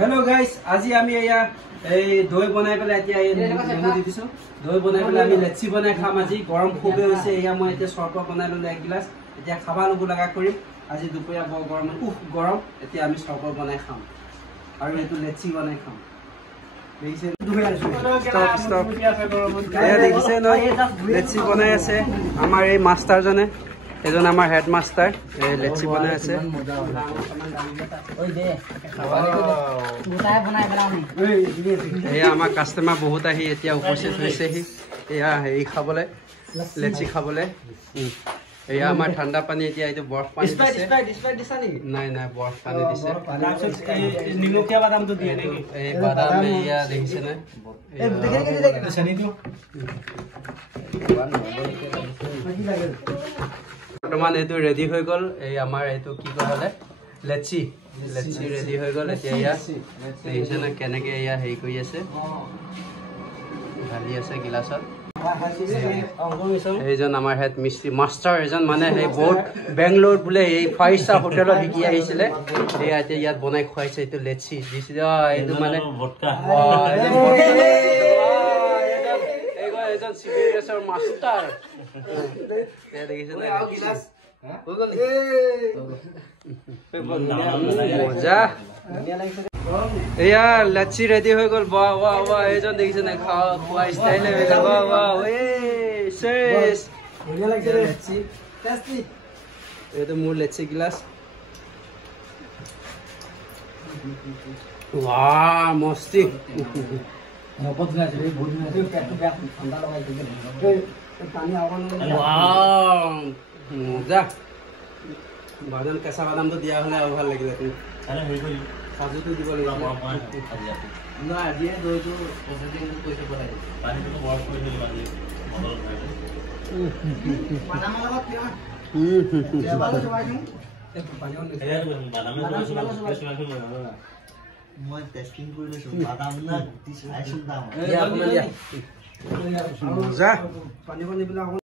Hello guys, আজি আমি এয়া এই দই বনাই পেলাই এতিয়া এই নেমু দি দিছো দই বনাই পেলাই আমি লেচি বনাই খাম আজি গৰম খুবে হৈছে এয়া মই এতিয়া চৰবত বনাই ললো এক গিলাস এতিয়া খাবা লগু লাগা কৰিম আজি দুপৰীয়া বৰ গৰম গৰম এতিয়া আমি চৰবত বনাই খাম আৰু এটো লেচি বনাই খাম দেখিছে stop এয়া দেখিছে ন লেচি বনাই আছে আমাৰ এই মাষ্টাৰ জনে এজন আমাৰ হেড মাষ্টাৰ এই লেচি বনাই আছে ওই দে গোটাই বনাই বনাওনি এয়া আমাৰ কাস্টমাৰ বহুত আহি এতিয়া উপস্থিত হৈছেহি এয়া হেৰি খাবলে লেচি খাবলে এয়া আমাৰ ঠাণ্ডা পানী এতিয়া এইটো বৰফ পানী দিছে স্প্ৰাইট দিছা নেকি নাই নাই বৰফ পানী দিছে নিমখীয়া বাদামটো দিয়ে নেকি এই বাদাম এয়া দেখিছে না এই দেখে চেনিটো বৰ্তমান এইটো ৰেডি হৈ গল এই আমাৰ এইটো কি কলে লেচি ৰেডি হৈ গল এতিয়া ইয়া দেখিছে না কেনেকে ইয়া হেৰি কৰি আছে ঢালি আছে গিলাছত এইজন আমাৰ হেড মিস্ত্ৰী মাষ্টাৰ এজন মানে সেই বহুত বেংগলোৰ বোলে এই 5 ষ্টাৰ হোটেলত শিকি আহিছিলে এয়া এতিয়া ইয়াত বনাই খুৱাইছে এইটো লেচি দিছে এইটো মানে ভটকা এজন সিভিলিয়াছৰ মাষ্টাৰ এয়া দেখিছে না গিলাস মজা এয়া লেচি ৰেডি হৈ গল বাহ বাহ বাহ এইজন দেখিছে না খোৱা ষ্টাইল বাহ বাহ শেষ লেচি টেস্টি এইটো মোৰ লেচি গিলাস वाह मस्ती मजा बादाम केঁচা बादाम तो दिया हले ভাল লাগিলে কাজুটো দিব লাগিব না দিয়ে দইটো প্ৰসেসিং কৰিছে বনাই পানীটো বৰফ কৰি দিলে বালি মদল খাই বাদাম লগত কি বাদাম জমাই দিম মই টেস্টিং কৰি লৈছো বাদাম না গুটি চাইছো দাম মজা পানী বিলাক